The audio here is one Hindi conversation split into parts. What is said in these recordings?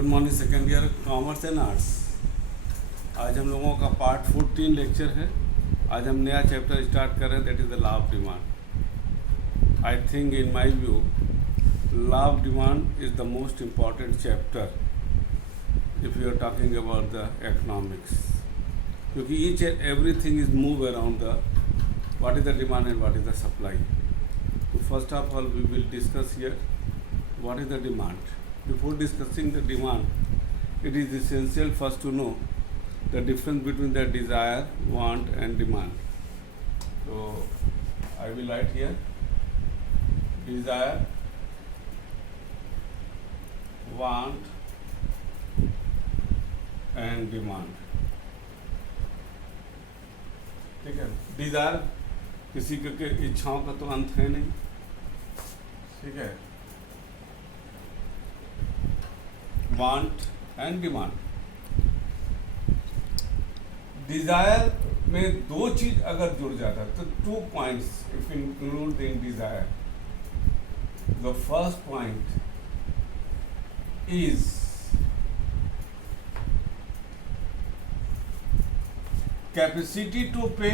Good morning second year commerce and arts. आज हम लोगों का पार्ट 14 लेक्चर है। आज हम नया चैप्टर स्टार्ट कर रहे हैं, that is the law of demand. I think in my view law of demand is the most important chapter if you are talking about the economics, क्योंकि each and everything is move around the what is the demand and what is the supply. तो first of all we will discuss here what is the demand. Before discussing the demand, it is essential first to know the difference between the desire, want and demand. So I will write here desire, want and demand. ठीक है, डिज़ायर किसी के इच्छाओं का तो अंत है नहीं, ठीक है। वांट एंड डिमांड, डिजायर में दो चीज अगर जुड़ जाता है तो 2 points if include in desire. The first point is capacity to pay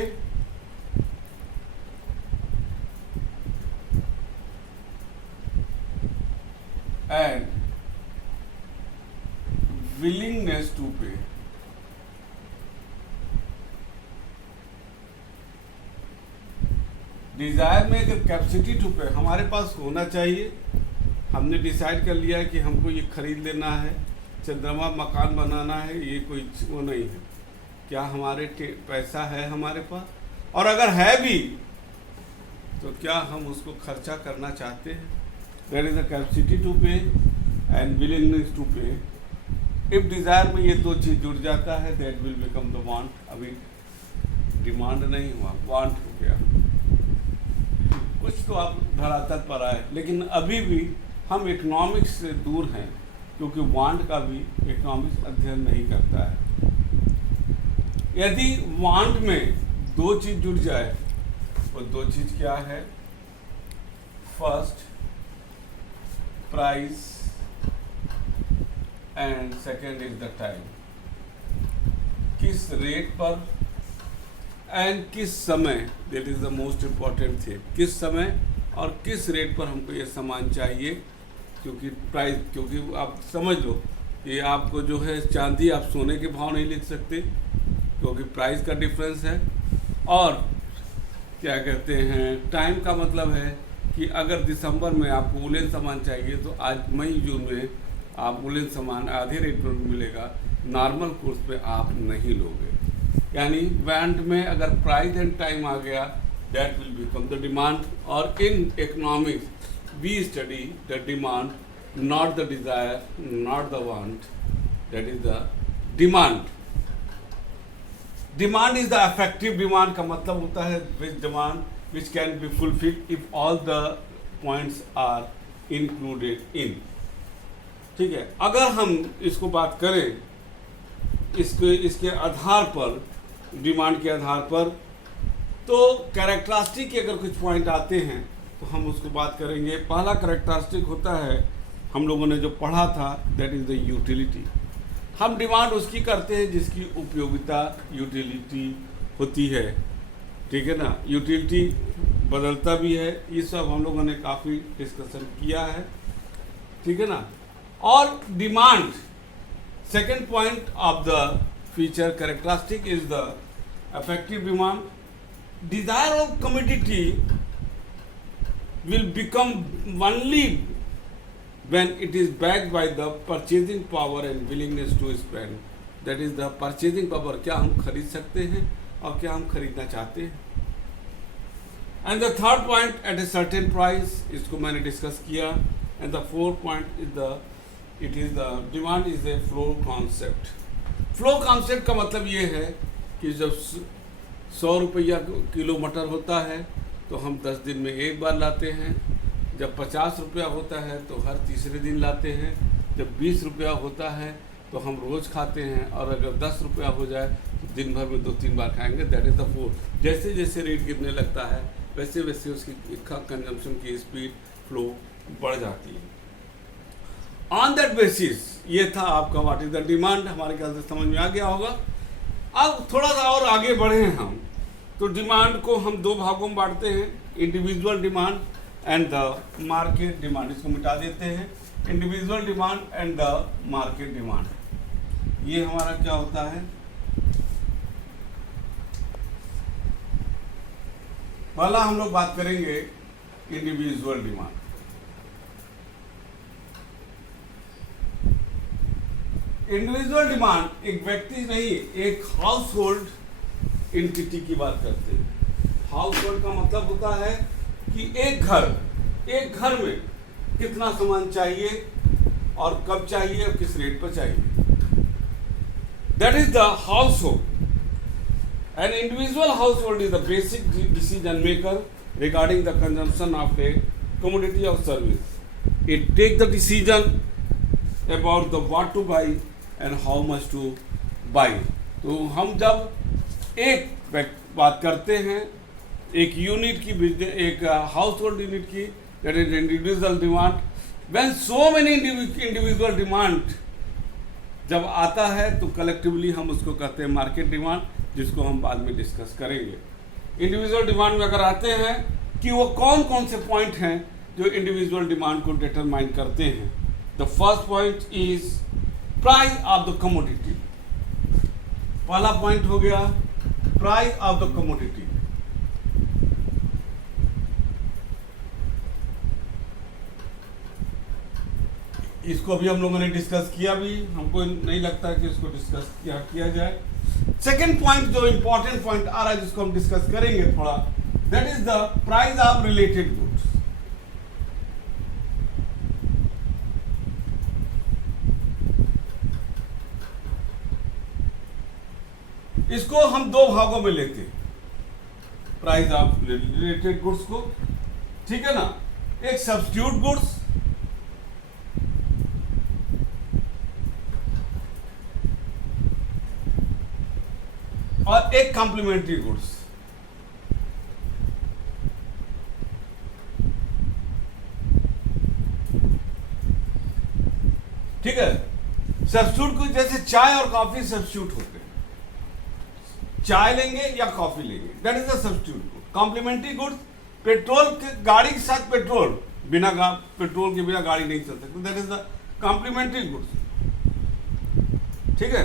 and willingness to pay। Desire में अगर कैपेसिटी टू पे हमारे पास होना चाहिए, हमने डिसाइड कर लिया है कि हमको ये खरीद लेना है, चंद्रमा मकान बनाना है, ये कोई वो नहीं है। क्या हमारे पैसा है हमारे पास, और अगर है भी तो क्या हम उसको खर्चा करना चाहते हैं। There is a capacity to pay and willingness to pay. If desire में ये दो चीज़ जुड़ जाता है that will become the want. अभी डिमांड नहीं हुआ, वांट हो गया। कुछ तो आप धरातल पर आए, लेकिन अभी भी हम इकोनॉमिक्स से दूर हैं, क्योंकि वांट का भी इकोनॉमिक्स अध्ययन नहीं करता है। यदि वांट में दो चीज़ जुड़ जाए, वो दो चीज़ क्या है? First price and second is the time. किस रेट पर एंड किस समय, that is the most important thing. किस समय और किस रेट पर हमको ये सामान चाहिए, क्योंकि प्राइस, क्योंकि आप समझ लो कि आपको जो है चांदी आप सोने के भाव नहीं ले सकते, क्योंकि प्राइस का डिफरेंस है। और क्या कहते हैं, टाइम का मतलब है कि अगर दिसंबर में आपको वुलन सामान चाहिए तो आज मई जून में आप वुलन सामान आधे रेट पर मिलेगा, नॉर्मल कोर्स पे आप नहीं लोगे। यानी वांट में अगर प्राइस एंड टाइम आ गया, that will become the demand. और in economics we study the demand, not the desire, not the want, that is the demand. Demand is the effective demand का मतलब होता है which demand which can be fulfilled if all the points are included in. ठीक है, अगर हम इसको बात करें इसके आधार पर, डिमांड के आधार पर, तो कैरेक्टरिस्टिक के अगर कुछ पॉइंट आते हैं तो हम उसको बात करेंगे। पहला कैरेक्टरिस्टिक होता है, हम लोगों ने जो पढ़ा था, दैट इज़ द यूटिलिटी। हम डिमांड उसकी करते हैं जिसकी उपयोगिता, यूटिलिटी होती है, ठीक है ना। यूटिलिटी बदलता भी है, ये सब हम लोगों ने काफ़ी डिस्कशन किया है, ठीक है ना। और demand, second point of the feature characteristic is the effective demand. Desire of commodity will become only when it is backed by the purchasing power and willingness to spend, that is the purchasing power। क्या हम खरीद सकते हैं और क्या हम खरीदना चाहते हैं। and the third point at a certain price, इसको मैंने डिस्कस किया। and the fourth point is the it is the demand is a flow concept। flow concept का मतलब ये है कि जब 100 रुपया किलो मटर होता है तो हम 10 दिन में एक बार लाते हैं। जब 50 रुपया होता है तो हर तीसरे दिन लाते हैं। जब 20 रुपया होता है तो हम रोज़ खाते हैं, और अगर 10 रुपया हो जाए तो दिन भर में 2-3 बार खाएंगे। That is the fourth. जैसे जैसे रेट गिरने लगता है वैसे वैसे उसकी कंजम्पशन की स्पीड, फ्लो बढ़ जाती है। ऑन दैट बेसिस, ये था आपका व्हाट इज द डिमांड, हमारे ख्याल से समझ में आ गया होगा। अब थोड़ा सा और आगे बढ़े हम, तो डिमांड को हम दो भागों में बांटते हैं, individual demand and the market demand. इसको मिटा देते हैं, individual demand and the market demand. ये हमारा क्या होता है, पहला हम लोग बात करेंगे इंडिविजुअल डिमांड। इंडिविजुअल डिमांड एक व्यक्ति नहीं, एक हाउस होल्ड एंटिटी की बात करते हैं। हाउस होल्ड का मतलब होता है कि एक घर में कितना सामान चाहिए और कब चाहिए और किस रेट पर चाहिए, that is the house hold. An individual household is the basic decision maker regarding the consumption of a commodity or service. It takes the decision about the what to buy and how much to buy. तो हम जब एक बात करते हैं एक यूनिट की, एक हाउस होल्ड यूनिट की, that is individual demand. When so many individual demand जब आता है तो कलेक्टिवली हम उसको कहते हैं मार्केट डिमांड, जिसको हम बाद में डिस्कस करेंगे। इंडिविजुअल डिमांड में अगर आते हैं कि वो कौन कौन से पॉइंट हैं जो इंडिविजुअल डिमांड को डिटरमाइन करते हैं। The first point is price of the commodity. पहला पॉइंट हो गया प्राइस ऑफ द कमोडिटी। इसको अभी हम लोगों ने डिस्कस किया भी, हमको नहीं लगता कि इसको डिस्कस किया जाए। सेकेंड पॉइंट जो इंपॉर्टेंट पॉइंट आ रहा है जिसको हम डिस्कस करेंगे थोड़ा, that is the price of related goods. इसको हम दो भागों में लेते हैं, प्राइस ऑफ रिलेटेड गुड्स को, ठीक है ना। एक सब्स्टिट्यूट गुड्स और एक कॉम्प्लीमेंट्री गुड्स। ठीक है, सब्स्टिट्यूट को जैसे चाय और कॉफी सब्स्टिट्यूट होते हैं, चाय लेंगे या कॉफी लेंगे, that is the substitute good. Complementary goods, petrol के गाड़ी के साथ पेट्रोल, पेट्रोल के बिना गाड़ी नहीं चल सकती, that is the complementary goods. ठीक है,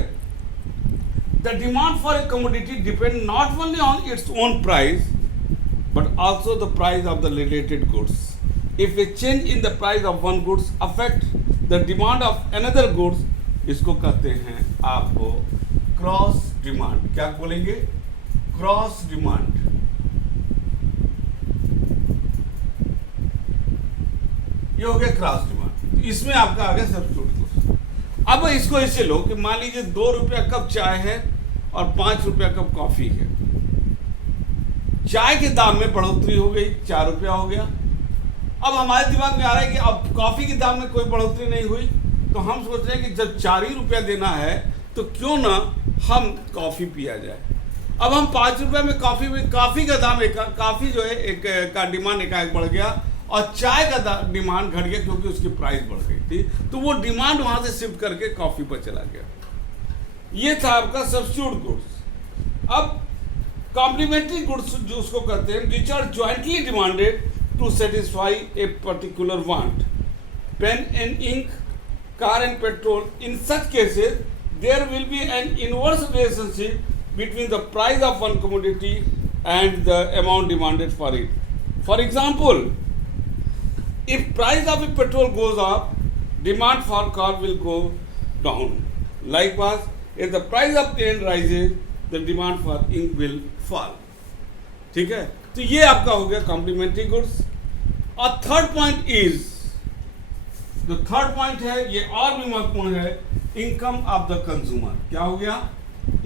the demand for a commodity depends not only on its own price but also the price of the related goods. If a change in the price of one goods affect the demand of another goods, इसको कहते हैं आपको क्रॉस डिमांड। क्या बोलेंगे? Cross demand. ये हो गया क्रॉस डिमांड। इसमें आपका आ गया सब्स्टिट्यूट गुड्स। अब इसको ऐसे लो कि मान लीजिए 2 रुपया कप चाय है और 5 रुपया कप कॉफी है। चाय के दाम में बढ़ोतरी हो गई, 4 रुपया हो गया। अब हमारे दिमाग में आ रहा है कि अब कॉफी के दाम में कोई बढ़ोतरी नहीं हुई, तो हम सोच रहे हैं कि जब 4 ही रुपया देना है तो क्यों ना हम कॉफी पिया जाए। अब हम 5 रुपये में कॉफी का दाम कॉफी जो है एक का डिमांड एकाएक बढ़ गया और चाय का डिमांड घट गया क्योंकि उसकी प्राइस बढ़ गई थी, तो वो डिमांड वहां से शिफ्ट करके कॉफी पर चला गया। ये था आपका सब्स्टिट्यूट गुड्स। अब कॉम्प्लीमेंट्री गुड्स जो उसको कहते हैं, which are jointly demanded to satisfy a particular want, pen and ink, car and petrol. In such cases there will be an inverse relationship between the price of one commodity and the amount demanded for it. For example, if price of a petrol goes up, demand for car will go down. Likewise, if the price of pen rises, the demand for ink will fall. ठीक है, तो ये आपका हो गया कॉम्प्लीमेंट्री गुड्स। और थर्ड पॉइंट इज, जो थर्ड पॉइंट है ये और भी महत्वपूर्ण है, इनकम ऑफ द कंज्यूमर। क्या हो गया?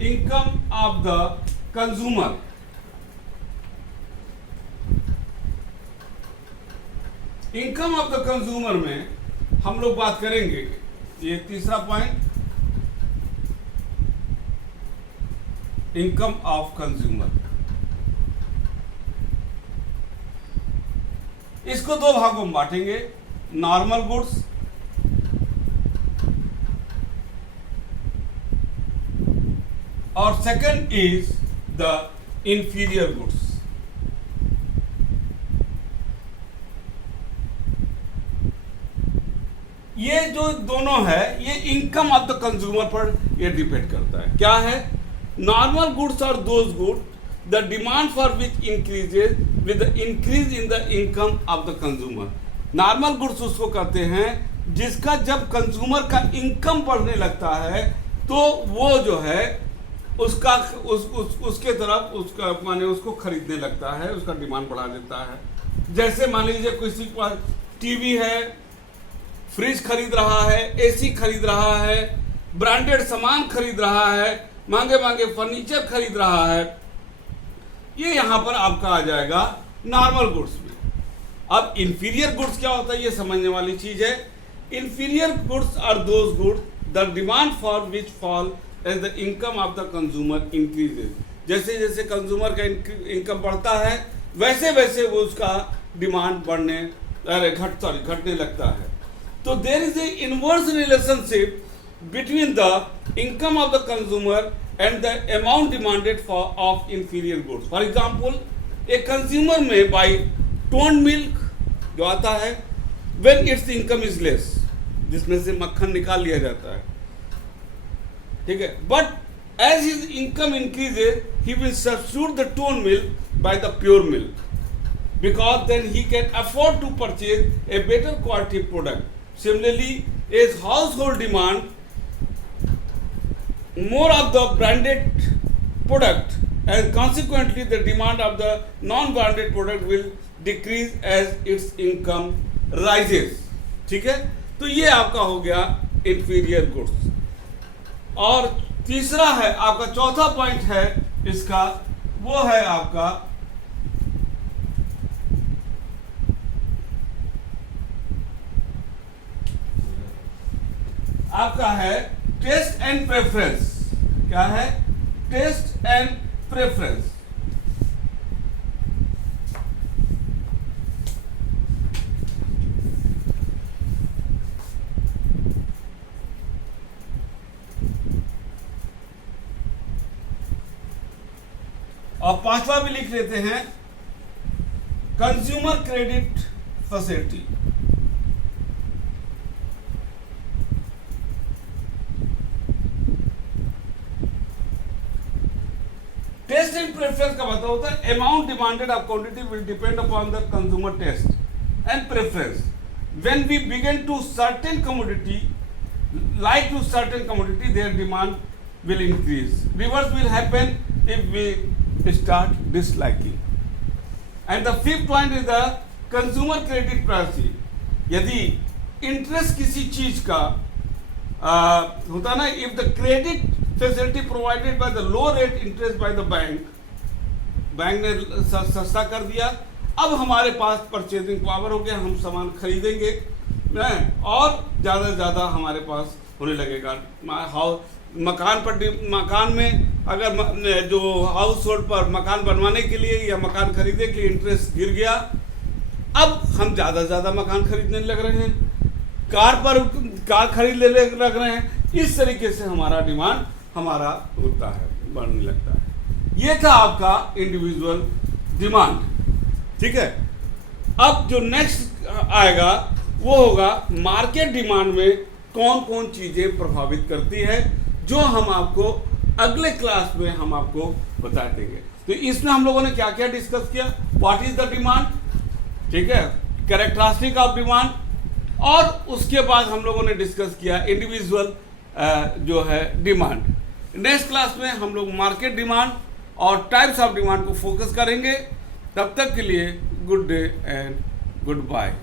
Income of the consumer. Income of the consumer में हम लोग बात करेंगे, ये तीसरा पॉइंट, इनकम ऑफ कंज्यूमर। इसको दो भागों में बांटेंगे, नॉर्मल गुड्स और second is the inferior goods. ये जो दोनों है ये इनकम ऑफ द कंज्यूमर पर ये डिपेंड करता है। क्या है? नॉर्मल गुड्स और those good the demand for which increases with the increase in the income of the consumer. Normal goods उसको कहते हैं जिसका जब कंज्यूमर का इनकम बढ़ने लगता है तो वो जो है उसका उसके तरफ उसका माने उसको खरीदने लगता है, उसका डिमांड बढ़ा देता है। जैसे मान लीजिए किसी के पास टीवी है, फ्रिज खरीद रहा है, एसी खरीद रहा है, ब्रांडेड सामान खरीद रहा है, महंगे महंगे फर्नीचर खरीद रहा है, ये यहाँ पर आपका आ जाएगा नॉर्मल गुड्स में। अब इंफीरियर गुड्स क्या होता है ये समझने वाली चीज है। Inferior goods are those goods the demand for which fall as the income of the consumer increases. जैसे जैसे कंज्यूमर का इनकम बढ़ता है वैसे वैसे वो उसका डिमांड घटने लगता है। तो there is a inverse relationship between the income of the consumer and the amount demanded for of inferior goods. For example, a consumer may buy toned milk जो आता है when its income is less, जिसमें से मक्खन निकाल लिया जाता है, ठीक है। But as his income increases, he will substitute the toned milk by the pure milk because then he can afford to purchase a better quality product. Similarly, as household demand more of the branded product and consequently the demand of the non-branded product will decrease as its income rises। ठीक है, तो ये आपका हो गया inferior goods। और तीसरा है आपका, चौथा पॉइंट है इसका, वो है आपका है टेस्ट एंड प्रेफरेंस। क्या है? Taste and preference. और पांचवा भी लिख लेते हैं, consumer credit facility. Taste and preference का मतलब होता है amount demanded of quantity will depend upon the consumer taste and preference. When we begin to certain commodity like to certain commodity their demand will increase. Reverse will happen if we start disliking. And the fifth point is the consumer credit policy. यदि इंटरेस्ट किसी चीज का होता ना, if the credit facility provided by the low rate interest by the bank ने सस्ता कर दिया, अब हमारे पास परचेजिंग पावर हो गया, हम सामान खरीदेंगे और ज़्यादा से ज़्यादा हमारे पास होने लगेगा। मकान में अगर जो हाउस होल्ड पर मकान बनवाने के लिए या मकान खरीदने के लिए इंटरेस्ट गिर गया, अब हम ज़्यादा से ज़्यादा मकान खरीदने लग रहे हैं, कार खरीदने लग रहे हैं। इस तरीके से हमारा डिमांड हमारा होता है, बढ़ने लगता है। ये था आपका इंडिविजुअल डिमांड, ठीक है। अब जो नेक्स्ट आएगा वो होगा मार्केट डिमांड में कौन कौन चीज़ें प्रभावित करती है, जो हम आपको अगले क्लास में हम आपको बता देंगे। तो इसमें हम लोगों ने क्या क्या डिस्कस किया, व्हाट इज द डिमांड, ठीक है, कैरेक्टरिस्टिक ऑफ डिमांड, और उसके बाद हम लोगों ने डिस्कस किया इंडिविजुअल जो है डिमांड। नेक्स्ट क्लास में हम लोग मार्केट डिमांड और टाइप्स ऑफ डिमांड को फोकस करेंगे। तब तक के लिए good day and good bye.